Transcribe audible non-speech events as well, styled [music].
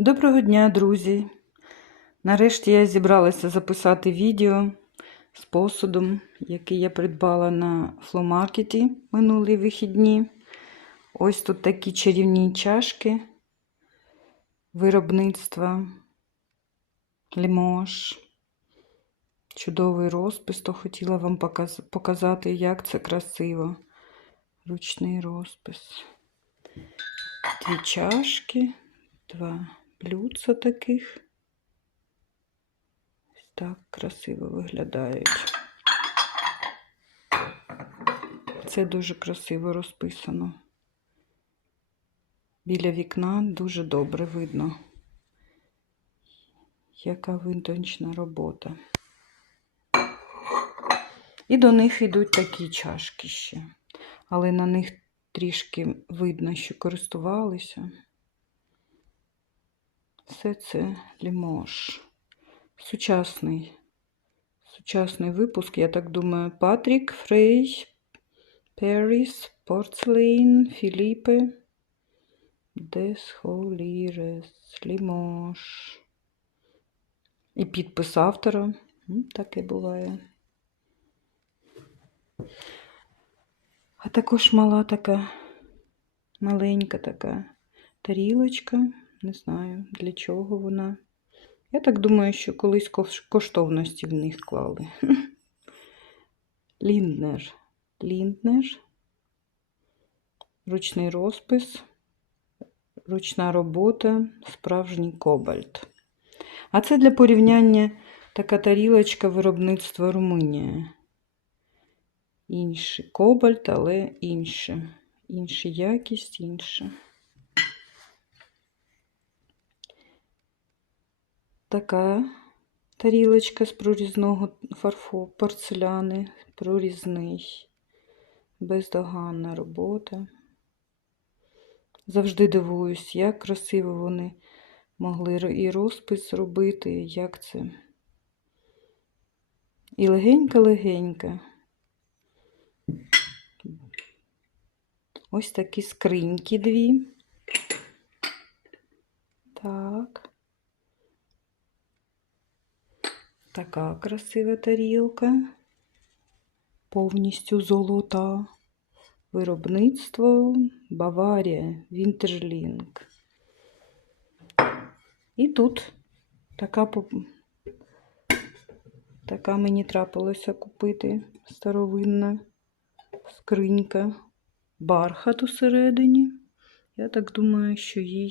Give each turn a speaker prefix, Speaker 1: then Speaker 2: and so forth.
Speaker 1: Доброго дня, друзі! Нарешті я зібралася записати відео з посудом, який я придбала на фломаркеті минулі вихідні. Ось тут такі чарівні чашки виробництва Лімош. Чудовий розпис, то хотіла вам показати, як це красиво. Ручний розпис. Дві чашки, два блюдца таких. Ось так красиво виглядають. Це дуже красиво розписано. Біля вікна дуже добре видно, яка винтончна робота. І до них йдуть такі чашки ще, але на них трішки видно, що користувалися. Все це лімош. Сучасний. Сучасний випуск, я так думаю, Патрік, Фрей, Періс, Порцелейн, Філіпе, Десхолірес, Лімош. І підпис автора. Таке буває. А також мала така, маленька така тарілочка. Не знаю, для чого вона. Я так думаю, що колись кош- коштовності в них клали. [laughs] Лінднер. Лінднер. Ручний розпис. Ручна робота, справжній кобальт. А це для порівняння така тарілочка виробництва Румунія. Інший кобальт, але інше. Інша якість, інша. Така тарілочка з прорізного фарфо, порцеляни, прорізний, бездоганна робота. Завжди дивуюсь, як красиво вони могли і розпис зробити, як це. І легенька-легенька. Ось такі скриньки дві. Так. Така красива тарілка. Повністю золота. Виробництво Баварія, Вінтерлінг. І тут така, така мені трапилося купити старовинна скринька. Бархат усередині. Я так думаю, що їй